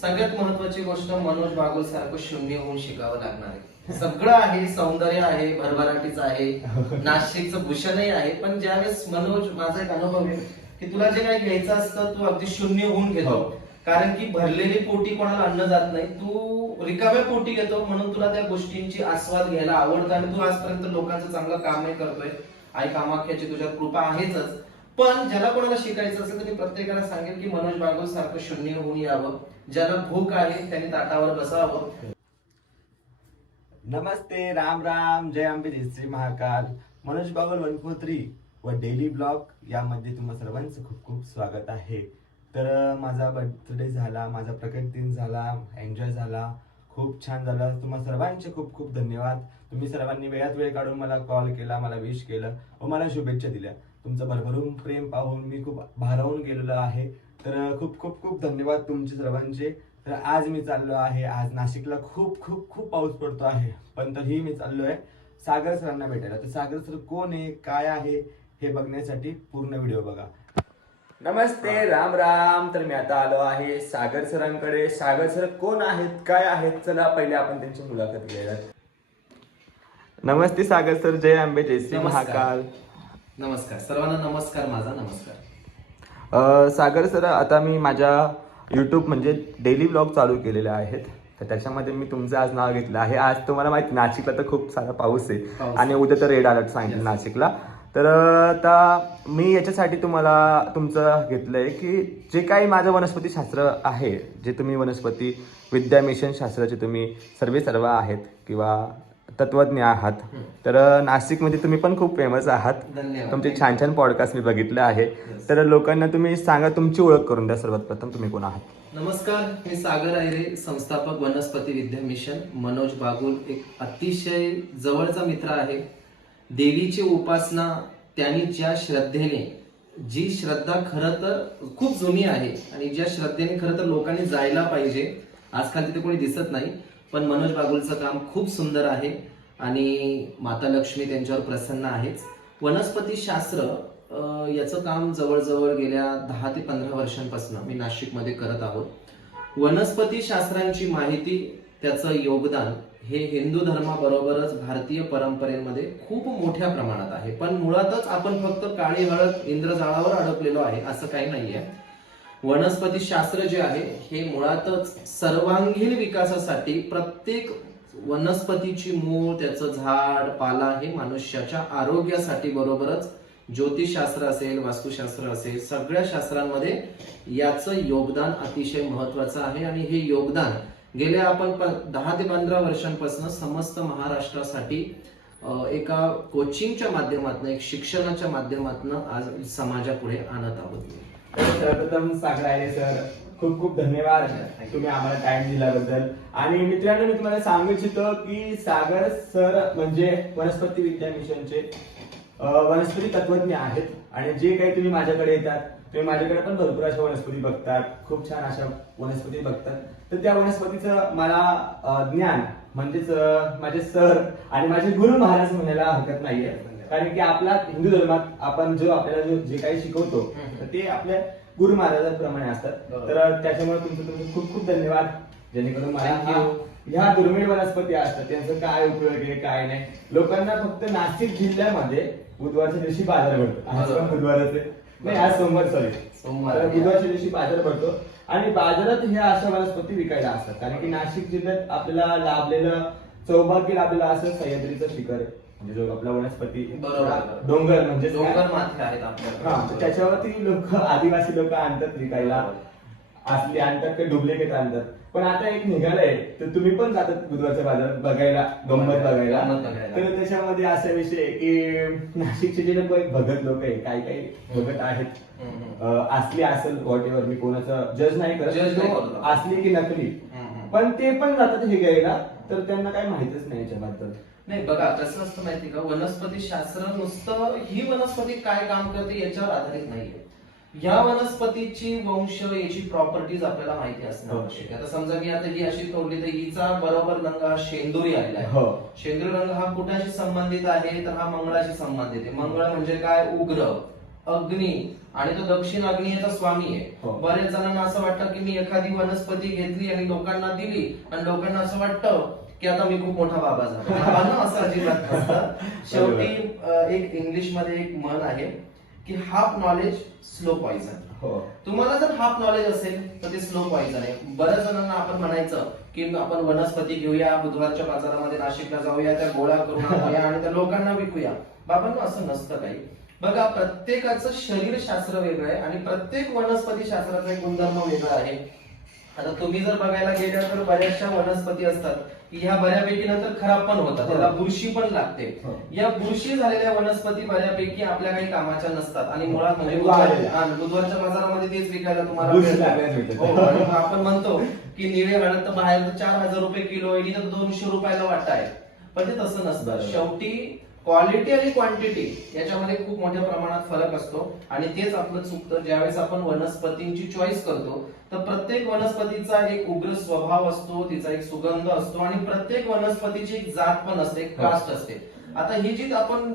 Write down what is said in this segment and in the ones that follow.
सगळ्यात महत्वाची गोष्ट मनोज बागुल सारखं शून्य होऊन शिकावं लागणार आहे. सगळं आहे, सौंदर्य आहे, भरभराटीच आहे, नाशिकचं भूषणही आहे, पण ज्यावेळेस मनोज, माझा एक अनुभव आहे की तुला जे काही घ्यायचं असतं तू अगदी शून्य होऊन घेतो. कारण की भरलेली पोटी कोणाला अन्न जात नाही, तू रिकाम्या पोटी घेतो, म्हणून तुला त्या गोष्टींची आस्वाद घ्यायला आवडतं आणि तू आजपर्यंत लोकांचं चांगलं कामही करतोय. आई कामाख्याची तुझ्या कृपा आहेच. पण ज्याला कोणाला शिकायचं असेल तर मी प्रत्येकाला सांगेल की मनोज बागुल सारखं शून्य होऊन यावं. ज्याला भूक आहे त्यांनी ताटावर बसावं. नमस्ते, राम राम, जय अंबे, जय श्री महाकाल. मनोज बागुल 143 व डेली ब्लॉग यामध्ये तुम्हा सर्वांचं खूप खूप स्वागत आहे. तर माझा बर्थडे झाला, माझा प्रकट दिन झाला, एन्जॉय झाला, खूप छान झाला. तुम्हा सर्वांचे खूप खूप धन्यवाद. तुम्ही सर्वांनी वेळात वेळ काढून मला कॉल केला, मला विश केलं व मला शुभेच्छा दिल्या. तुमचं भरभरून प्रेम पाहून मी खूप भारावून गेलेलो आहे. तर खूप खूप खूप धन्यवाद तुमचे सर्वांचे. तर आज मी चाललो आहे, आज नाशिकला खूप खूप खूप पाऊस पडतो आहे, पण तरीही मी चाललोय सागर सरांना भेटायला. तर सागर सर कोण आहे, काय आहे हे बघण्यासाठी पूर्ण व्हिडिओ बघा. नमस्ते, राम राम. तर मी आता आलो आहे सागर सरांकडे. सागर सर कोण आहेत, काय आहेत, चला पहिले आपण त्यांची मुलाखत घेऊया. नमस्ते सागर सर, जय अंबे, जय श्री महाकाल. नमस्कार सर्वांना, नमस्कार, माझा नमस्कार. सागर सर, आता मी माझ्या यूट्यूब म्हणजे डेली ब्लॉग चालू केलेले आहेत, तर त्याच्यामध्ये मी तुमचं आज नाव घेतलं आहे. आज तुम्हाला माहिती नाशिकला तर खूप सारा पाऊस आहे आणि उद्या तर रेड अलर्ट सांगितलं नाशिकला. तर आता मी याच्यासाठी तुम्हाला तुमचं घेतलंय की जे काही माझं वनस्पती शास्त्र आहे, जे तुम्ही वनस्पती विद्या मिशन शास्त्राचे तुम्ही सर्व आहेत किंवा तत्वज्ञ आहात, तर नाशिकमध्ये तुम्ही पण खूप फेमस आहात. तुमचे छान छान पॉडकास्ट मी बघितले आहे. तर लोकांना तुम्ही सांगा, तुमची ओळख करून द्या. सर्वात प्रथम तुम्ही कोण आहात? नमस्कार, मी सागर अहिरे, संस्थापक वनस्पती विद्या मिशन. मनोज बागुल एक अतिशय जवळचा मित्र आहे. देवीची उपासना त्यांनी ज्या श्रद्धेने, जी श्रद्धा खरं तर खूप जुनी आहे आणि ज्या श्रद्धेने खरं तर लोकांनी जायला पाहिजे, आजकाल तिथे कोणी दिसत नाही, पण मनोज बागुलचं काम खूप सुंदर आहे आणि माता लक्ष्मी त्यांच्यावर प्रसन्न आहेच. वनस्पती शास्त्र याचं काम जवळजवळ गेल्या 10 ते 15 वर्षांपासून मी नाशिकमध्ये करत आहोत. वनस्पती शास्त्रांची माहिती, त्याचं योगदान हे हिंदू धर्माबरोबरच भारतीय परंपरेमध्ये खूप मोठ्या प्रमाणात आहे. पण मुळातच आपण फक्त काळी हळद इंद्रजाळावर अडकलेलो आहे असं काही नाहीये. वनस्पती शास्त्र जे आहे हे मुळातच सर्वांगीण विकासासाठी, प्रत्येक वनस्पतीची मूळ, त्याचं झाड पाला हे मनुष्याच्या आरोग्यासाठी, बरोबरच ज्योतिषशास्त्र असेल, वास्तुशास्त्र असेल, सगळ्या शास्त्रांमध्ये याचं योगदान अतिशय महत्वाचं आहे. आणि हे योगदान गेल्या आपण 10 ते 15 वर्षांपासून समस्त महाराष्ट्रासाठी एका कोचिंगच्या माध्यमातून, एक शिक्षणाच्या माध्यमातून आज समाजापुढे आणत आहोत. सर्वप्रथम सागर आहे सर, खूप खूप धन्यवाद तुम्ही आम्हाला टाइम दिल्याबद्दल. आणि मित्रांनो, मी तुम्हाला सांगू इच्छितो की सागर सर म्हणजे वनस्पती विद्या मिशनचे वनस्पती तत्वज्ञ आहेत. आणि जे काही तुम्ही माझ्याकडे येतात, तुम्ही माझ्याकडे पण भरपूर अशा वनस्पती बघतात, खूप छान अशा वनस्पती बघतात. तर त्या वनस्पतीचं मला ज्ञान म्हणजेच माझे सर आणि माझे गुरु महाराज म्हणायला हरकत नाहीये. कारण की आपला हिंदू धर्मात आपण आपल्याला जे काही शिकवतो ते आपल्या गुरु महाराजांप्रमाणे असतात. तर त्याच्यामुळे तुमचे खूप खूप धन्यवाद. जेणेकरून मला ह्या दुर्मिळ वनस्पती असतात त्यांचं काय उपयोग आहे, काय नाही. लोकांना फक्त नाशिक जिल्ह्यामध्ये बुधवारच्या दिवशी बाजार भरतो. आज पण बुधवारच आहे, नाही आज सोमवार, सॉरी सोमवार, बुधवारच्या दिवशी बाजार भरतो आणि बाजारात ह्या अशा वनस्पती विकायला असतात. कारण की नाशिक जिल्ह्यात आपल्याला लाभलेलं सौभाग्य लाभलेलं असं सह्याद्रीचं शिखर आहे, म्हणजे जो आपला वनस्पती डोंगर म्हणजे डोंगर माथे आहेत आपल्याकडे. त्याच्यावरती लोक, आदिवासी लोक आणतात विकायला, असली आणतात ते डुप्लिकेट आणतात. पण आता एक निघालंय, तर तुम्ही पण जातात बुधवारच्या बाजारात बघायला, गंमत बघायला. तर त्याच्यामध्ये असा विषय की नाशिकचे जे लोक भगत लोक आहे, काही काही भगत आहेत, असली असेल व्हॉट एव्हर, मी कोणाचं जज नाही करत, असली की नकली, पण ते पण जातात हे घ्यायला. तर त्यांना काही माहितच नाही याच्याबद्दल. नाही बघा, कसं असतं माहिती का, वनस्पती शास्त्र नुसतं ही वनस्पती काय काम करते याच्यावर आधारित नाहीये. या वनस्पतीची वंश, याची प्रॉपर्टीज आपल्याला माहिती असणं आवश्यक आहे. आता समजा मी आता ही अशी तोडली तर हिचा बरोबर रंग हा शेंदुरी आलेला आहे. शेंदुरी रंग हा कुठाशी संबंधित आहे, तर हा मंगळाशी संबंधित आहे. मंगळ म्हणजे काय, उग्र, अग्नी आणि तो दक्षिण अग्नी याचा स्वामी आहे. हो. बऱ्याच जणांना असं वाटतं की मी एखादी वनस्पती घेतली आणि लोकांना दिली आणि लोकांना असं वाटतं की आता मी खूप मोठा बाबा झालो. बाबांनो असं अजिबात नसतं. शेवटी एक इंग्लिश मध्ये एक म्हण आहे की हाफ नॉलेज स्लो पॉइझन. हो. तुम्हाला जर हाफ नॉलेज असेल तर ते स्लो पॉइझन आहे. बऱ्याच जणांना आपण म्हणायचं की आपण वनस्पती घेऊया, बुधवारच्या बाजारामध्ये नाशिकला जाऊया, त्या गोळा करून आणूया आणि त्या लोकांना विकूया. बाबांनो असं नसतं काही. बघा, प्रत्येकाचं शरीरशास्त्र वेगळं आहे आणि प्रत्येक वनस्पती शास्त्राचा एक गुणधर्म वेगळा आहे. आता तुम्ही जर बघायला गेल्या तर बऱ्याचशा वनस्पती असतात की ह्या बऱ्यापैकी नंतर खराब पण होतात, त्याला बुरशी पण लागते. या बुरशी झालेल्या वनस्पती बऱ्यापैकी आपल्या काही कामाच्या नसतात आणि मुळात म्हणजे बुधवारच्या बाजारामध्ये तेच विकायला तुम्हाला मिळतं. हो, आणि आपण म्हणतो की निळे हळद तर बाहेर 4,000 रुपये किलो आहे, तर 200 रुपयाला वाटा आहे. पण ते तसं नसतं. शेवटी क्वालिटी आणि क्वांटिटी याच्यामध्ये खूप मोठ्या प्रमाणात फरक असतो आणि तेच आपलं चुकतं ज्यावेळेस आपण वनस्पतींची चॉईस करतो. तर प्रत्येक वनस्पतीचा एक उग्र स्वभाव असतो, तिचा एक सुगंध असतो आणि प्रत्येक वनस्पतीची एक जात पण असते, एक कास्ट असते. आता ही जी आपण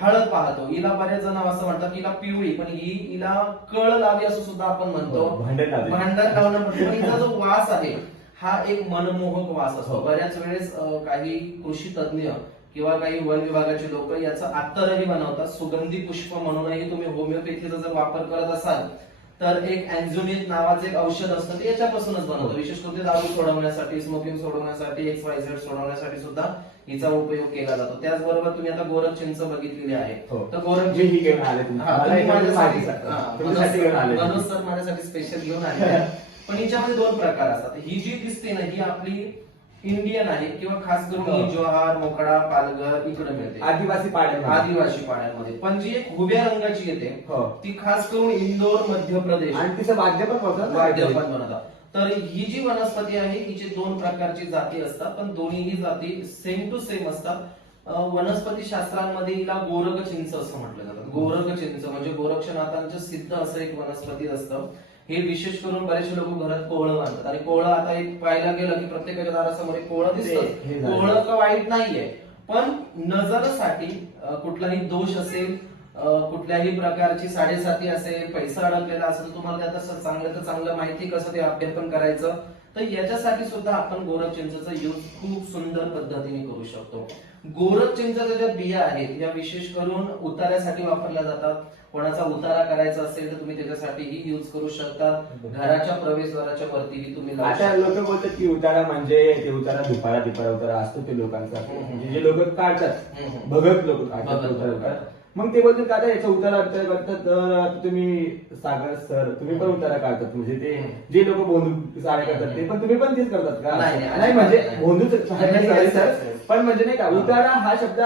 हळद पाहतो, हिला बऱ्याच जण असं म्हणतात की हिला पिवळी, पण हिला कळ लावी असं सुद्धा आपण म्हणतो, भांडण लावणं म्हणतो. पण हिचा जो वास आहे हा एक मनमोहक वास असतो. बऱ्याच वेळेस काही कृषी तज्ञ किंवा काही वन विभागाचे लोक याचा अत्तरही बनवतात. सुगंधी पुष्प म्हणूनही तुम्ही होमिओपॅथीचा जर वापर करत असाल तर एक अँझोनिक नावाचं एक औषध असतं, ते याच्यापासूनच बनवतं. विशेष करून दारू सोडवण्यासाठी, स्मोकिंग सोडवण्यासाठी, XYZ सोडवण्यासाठी सुद्धा हिचा उपयोग केला जातो. त्याचबरोबर तुम्ही आता गोरख चिंच बघितलेली आहे. तर गोरख मनोज सर माझ्यासाठी स्पेशल घेऊन आले. पण हिच्यामध्ये 2 प्रकार असतात. ही जी दिसते ना, ही आपली इंडियन आहे किंवा खास करून ही जव्हार, मोकडा, पालघर इकडे मिळते, आदिवासी पाड्यांमध्ये. पण जी एक हुब्या रंगाची येते ती खास करून इंदोर, मध्य प्रदेश आणि तिचं वाद्य पण बनवतात. तर ही जी वनस्पती आहे हिची 2 प्रकारची जाती असतात, पण दोन्हीही जाती सेम टू सेम असतात. वनस्पती शास्त्रांमध्ये हिला गोरख चिंच असं म्हटलं जातं. गोरख चिंच म्हणजे गोरक्षनाथांचं सिद्ध असं एक वनस्पती असतं. हे विशेष करून बरेचसे लोक घरात कोहळं बांधतात आणि कोहळं आता एक पाहायला गेलं की प्रत्येकाच्या दारासमोर एक कोहळं दिसतं. कोहळं का वाईट नाहीये, पण नजरेसाठी कुठलाही दोष असेल, कुठल्याही प्रकारची साडेसाती असेल, पैसा अडकलेला असेल, तुम्हाला त्यात चांगलं तर चांगलं माहिती कसं ते अभ्यापन करायचं, तर याच्यासाठी सुद्धा आपण गोरख चिंचेचा यूज खूप सुंदर पद्धतीने करू शकतो. गोरख चिंचेच्या ज्या बिया आहेत या विशेष करून उतार्यासाठी वापरल्या जातात. कोणाचा उतारा करायचा असेल तर तुम्ही त्याच्यासाठीही यूज करू शकता. घराच्या प्रवेशद्वाराच्या वरतीही तुम्ही आता लोक बोलतात की उतारा म्हणजे ते उतारा दुपारा उतारा असतो ते लोकांचा, म्हणजे जे लोक काढतात, भगत लोक काढतात उतारा. मग ते बोलतात आता याचा उतारा करतात, तर तुम्ही सागर सर तुम्ही पण उतारा काढतात, म्हणजे ते जे लोक भोंदू साड्या करतात ते पण तुम्ही पण तेच करतात का? नाही म्हणजे भोंदूच सर, पण म्हणजे नाही का, उतारा हा शब्द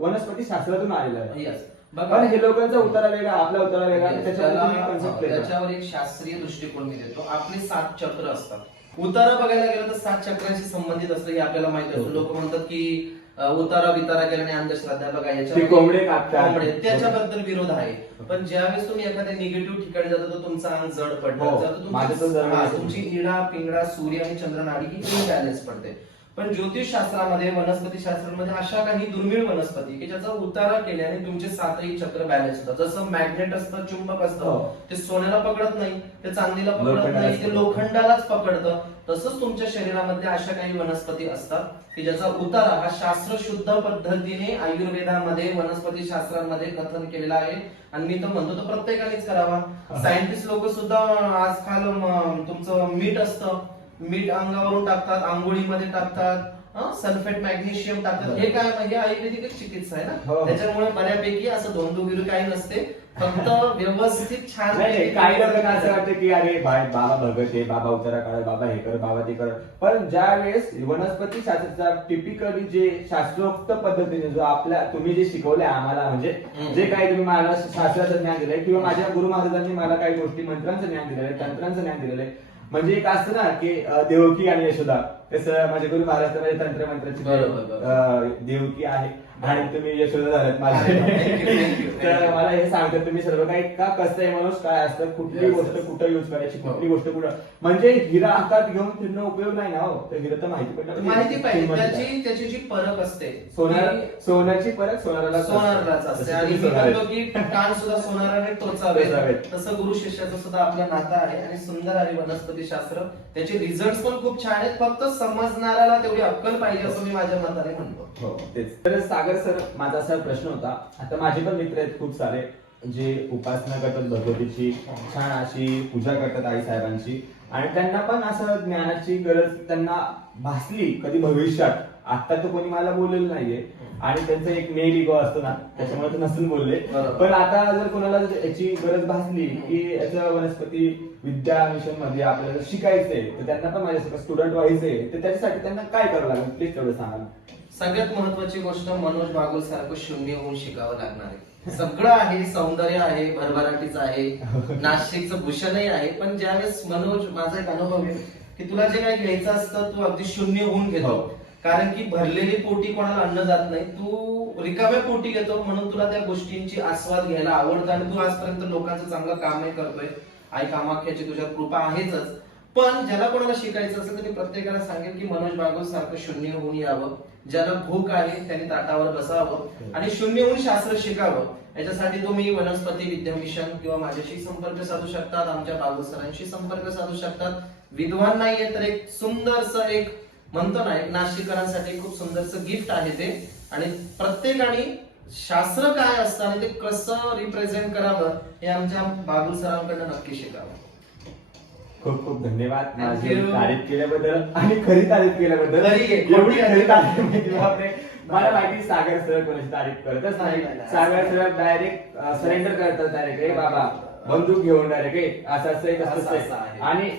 वनस्पती शास्त्रातून आलेला आहे. पण हे लोकांचा उतारा वेगळा, आपला उतारा वेगळा, त्याच्यावर एक शास्त्रीय दृष्टिकोन मी देतो. आपले 7 चक्र असतात. उतारा बघायला गेलं तर 7 चक्रांशी संबंधित असतं हे आपल्याला माहिती असतं. लोक म्हणतात की उतारा बितारा केल्याने अंधश्रद्धा, बघा याच्या कोंबडे त्याच्याबद्दल विरोध आहे. पण ज्यावेळेस तुम्ही एखाद्या निगेटिव्ह ठिकाणी जातो तर तुमचं अंग जड पडतं, तुमची इडा, पिंगळा, सूर्य आणि चंद्रनाडी ही इम्बॅलन्स पडते. पण ज्योतिषशास्त्रामध्ये, वनस्पती शास्त्रामध्ये अशा काही दुर्मिळ वनस्पती की ज्याचा उतारा केल्याने तुमचे 7ही चक्र बॅलन्स होतात. जसं मॅग्नेट असतं, चुंबक असतं, ते सोन्याला पकडत नाही, ते चांदीला पकडत नाही, ते लोखंडालाच पकडतं. तसंच तुमच्या शरीरामध्ये अशा काही वनस्पती असतात की ज्याचा उतारा हा शास्त्रशुद्ध पद्धतीने आयुर्वेदामध्ये, वनस्पती शास्त्रांमध्ये कथन केलेला आहे. आणि मी तर म्हणतो तो प्रत्येकानेच करावा. सायंटिस्ट लोक सुद्धा आजकाल तुमचं मीठ असतं, मीठ अंगावरून टाकतात, आंघोळीमध्ये टाकतात, सल्फेट मॅग्नेशियम टाकतात. हे काय म्हणजे आयुर्वेदिक चिकित्सा आहे ना, त्याच्यामुळे बऱ्यापैकी असं धोंदूगिरी काही नसते, फक्त व्यवस्थित छान. काही लोकांना असं वाटतं की अरे बाबा भगत आहे, बाबा उतारा काढ, बाबा हे कर, बाबा ते कर. पण ज्या वेळेस वनस्पती शास्त्राचा टिपिकली जे शास्त्रोक्त पद्धतीने जो आपल्या तुम्ही जे शिकवलंय आम्हाला, म्हणजे जे काही तुम्ही मला शास्त्राचं ज्ञान दिलंय किंवा माझ्या गुरु महाराजांनी मला काही गोष्टी मंत्रांचं ज्ञान दिलेलं आहे, तंत्रांचं ज्ञान दिलेलं आहे. म्हणजे एक असतं ना की देवकी आणि यशोदा, तसं माझे गुरु महाराज तंत्र मंत्राची देवकी आहे आणि तुम्ही यशोदा झालात माझे. Thank you. तर मला हे सांगतात तुम्ही सर्व काही का कसं आहे माणूस काय असतं, कुठली Yes, गोष्ट yes. कुठं युज करायची, कुठली गोष्ट कुठं, म्हणजे हिरा हातात घेऊन फिरणं उपयोग नाही ना हो. तर हिरा तर माहिती पडलं माहिती पाहिजे किंमत काय. त्याची जी परख असते सोन्याची परत सोनारालाच असते आणि मी म्हणतो की कान सुद्धा सोनाराने टोचावे. टोचावेत. तसं गुरु शिष्याचं सुद्धा आपलं नातं आहे आणि सुंदर आहे वनस्पती शास्त्र. त्याचे रिझल्ट पण खूप छान आहेत, फक्त समजणाऱ्याला तेवढी अक्कल पाहिजे असं मी माझ्या मताने म्हणतो. हो तेच. तर सागर सर, माझा असा प्रश्न होता, आता माझे पण मित्र आहेत खूप सारे जे उपासना करतात भगवतीची, छान अशी पूजा करतात आई साहेबांची, आणि त्यांना पण असं ज्ञानाची गरज त्यांना भासली कधी भविष्यात. आता तर कोणी मला बोललेलं नाहीये आणि त्यांचं एक मेल इगो असतो ना, त्याच्यामुळे ते नसून बोलले. बरोबर. पण आता जर कोणाला याची गरज भासली की याचं वनस्पती विद्या मिशन मध्ये आपल्याला शिकायचंय, तर त्यांना पण माझ्यासारखं स्टुडंट व्हायचंय, तर त्याच्यासाठी त्यांना काय करावं लागेल प्लीज तेवढं सांगा. सगळ्यात महत्वाची गोष्ट, मनोज बागुल सारखं शून्य होऊन शिकावं लागणार आहे. सगळं आहे, सौंदर्य आहे, भरभराटीच आहे, नाशिकचं भूषणही आहे, पण ज्यावेळेस मनोज, माझा एक अनुभव आहे की तुला जे काही घ्यायचं असतं तू अगदी शून्य होऊन घेतो. कारण की भरलेली पोटी कोणाला अन्न जात नाही, तू रिकाम्या पोटी घेतो, म्हणून तुला त्या गोष्टींची आस्वाद घ्यायला आवडतं आणि तू आजपर्यंत लोकांचं चांगलं कामही करतोय. आई कामाख्याची तुझ्या कृपा आहेच. पण ज्याला कोणाला शिकायचं असेल तर मी प्रत्येकाला सांगेन की मनोज बागुल सारखं शून्य होऊन यावं. ज्याला भूक आहे त्यांनी ताटावर बसावं आणि शून्य होऊन शास्त्र शिकावं. याच्यासाठी तुम्ही वनस्पती विद्या मिशन किंवा माझ्याशी संपर्क साधू शकतात, आमच्या बागुल सरांशी संपर्क साधू शकतात. विद्वान नाहीये तर एक सुंदरसं, एक म्हणतो ना, एक नाशिकरांसाठी खूप सुंदरसं गिफ्ट आहे ते. आणि प्रत्येकाने शास्त्र काय असतं आणि ते कसं रिप्रेझेंट करावं हे आमच्या बागुल सरांकडनं नक्की शिकावं. खूप खूप धन्यवाद Thank माझी you. तारीफ केल्याबद्दल आणि खरी तारीफ केल्याबद्दल. खरी आहे, एवढी खोटी खरी आहे. तारीफ माहिती बापरे. मला माहिती सागर सर कोणाची तारीफ करतच नाही. नाही. सागर सर डायरेक्ट सरेंडर करतात, डायरेक्ट बाबा बंदूक घेऊन डायरेक्ट असं असं आहे, तसं असं असं आहे. आहे. आणि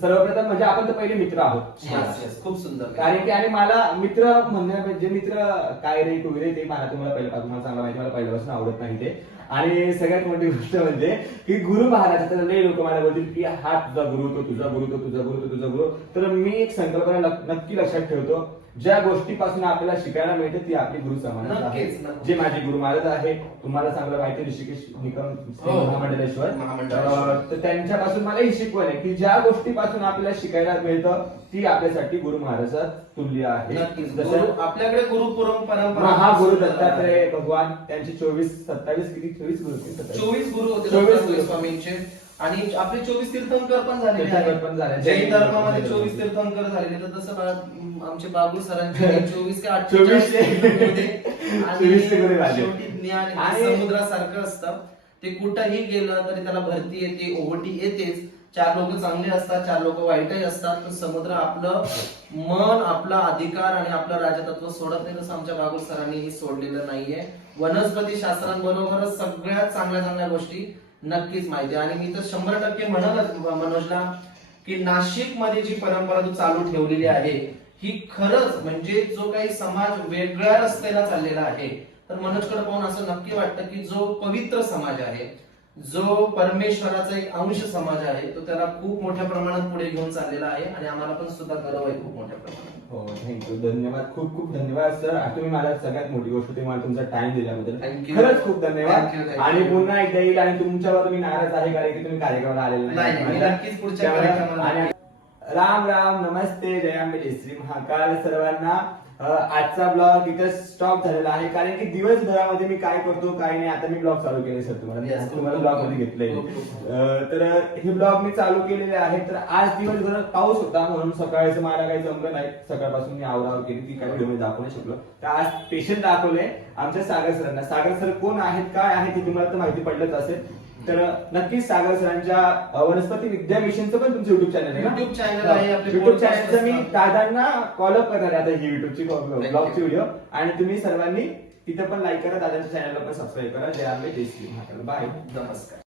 सर्वप्रथम म्हणजे आपण तर पहिले मित्र आहोत. Yes, yes. खूप सुंदर. कारण की आणि मला मित्र म्हणण्यापेक्षा मित्र काय रे तू रे ते मला तुम्हाला पहिल्यापासून मला चांगला माहिती, मला पहिल्यापासून आवडत नाही ते. आणि सगळ्यात मोठी गोष्ट म्हणजे की गुरु महाराज, तर लई लोक मला बोलतील की हा तुझा गुरु, तो तुझा गुरु, तो तुझा गुरु, तो तुझा गुरु. तर मी एक संकल्पना नक्की लक्षात ठेवतो, ज्या गोष्टीपासून आपल्याला शिकायला मिळते ती आपली गुरु समानच आहे. नक्कीच, नक्कीच. जे माझे गुरु महाराज आहे, तुम्हाला चांगलं माहिती ऋषिकेश निकम हो. महामंडलेश्वर, महामंडलेश्वर. तर त्यांच्यापासून मला ही शिकवण आहे की ज्या गोष्टीपासून आपल्याला शिकायला मिळतं ती आपल्यासाठी गुरु महाराजात तुल्य आहे. नक्कीच. जसं गुरु- आपल्याकडे गुरु परंपरा महागुरु दत्तात्रय भगवान, त्यांचे 24-27 किती 24 गुरु होते, 24 गुरु होते 24 दत्तात्रय स्वामींचे. आणि आपले 24 तीर्थंकर पण झालेले तीर्थंकर पण झाले. आहेत. जैन धर्मामध्ये 24 तीर्थंकर झालेले, तर तसं आमचे बाबू सरांचे 24 ते 24 48 होते. आणि 24 ते गुरु झाले. शेवटी ज्ञान हे आणि- समुद्रासारखं असतं, ते कुठंही गेलं तरी त्याला भरती येते, ओहोटी येतेच. 4 लोक चांगले असतात, 4 लोक वाईटही असतात, पण समुद्र आपलं मन, आपला अधिकार आणि आपलं राजतत्व सोडत नाही. तसं आमच्या बागुल सरांनीही सोडलेलं नाहीये. वनस्पती शास्त्रांबरोबरच सगळ्यात चांगल्या चांगल्या गोष्टी नक्कीच माहिती. आणि मी तर 100% म्हणलच मनोजला की नाशिक मध्ये जी परंपरा तू चालू ठेवलेली आहे ही खरंच म्हणजे जो काही समाज वेगळ्या रस्त्याला चाललेला आहे, तर मनोजकडे पाहून असं नक्की वाटतं की जो पवित्र समाज आहे, जो परमेश्वराचा एक अंश समाज आहे, तो त्याला खूप मोठ्या प्रमाणात पुढे घेऊन चाललेला आहे आणि आम्हाला पण सुद्धा गर्व आहे खूप मोठ्या प्रमाणात. हो थँक्यू, धन्यवाद, खूप खूप धन्यवाद सर. तुम्ही मला सगळ्यात मोठी गोष्ट तुम्ही मला तुमचा टाइम दिल्याबद्दल Thank you. खरंच खूप धन्यवाद. Thank you, thank you. आणि पुन्हा एकदा येईल आणि तुमच्यावर मी नाराज आहे कारण की तुम्ही कार्यक्रमाला आलेले नाही, मी नक्कीच पुढच्या त्यामुळे- कार्यक्रमाला आणि राम राम, नमस्ते, जयाम्बे, जय श्री महाकाल सर्वांना. आजचा ब्लॉग इथे स्टॉप झालेला आहे कारण की दिवसभरामध्ये मी काय करतो काय नाही, आता मी ब्लॉग चालू केले सर, Yes, तुम्हाला ब्लॉग मध्ये घेतलंय. खूप. तर हे ब्लॉग मी चालू केलेले आहे. तर आज दिवसभर पाऊस होता म्हणून सकाळचं मला काही जमलं नाही, सकाळपासून मी आवरावर केली, ती काही व्हिडिओ दाखवू नाही शकलो. तर आज स्पेशल दाखवले आमच्या सागर सरांना. सागर सर कोण आहेत काय आहेत हे तुम्हाला तर माहिती पडलंच असेल. तर नक्कीच सागर सरांच्या वनस्पती विद्या मिशनचं पण तुमचं युट्यूब चॅनल आहे ना? YouTube चॅनल आहे, आपले युट्यूब podcast चॅनलचं मी असतात. दादांना फॉलो करणार आहे आता ही युट्यूबची you. ब्लॉगची व्हिडिओ. आणि तुम्ही सर्वांनी तिथं पण लाईक करा, दादाच्या चॅनलला पण सबस्क्राईब करा. जय आंबे, जय श्री महाकाल. बाय. नमस्कार.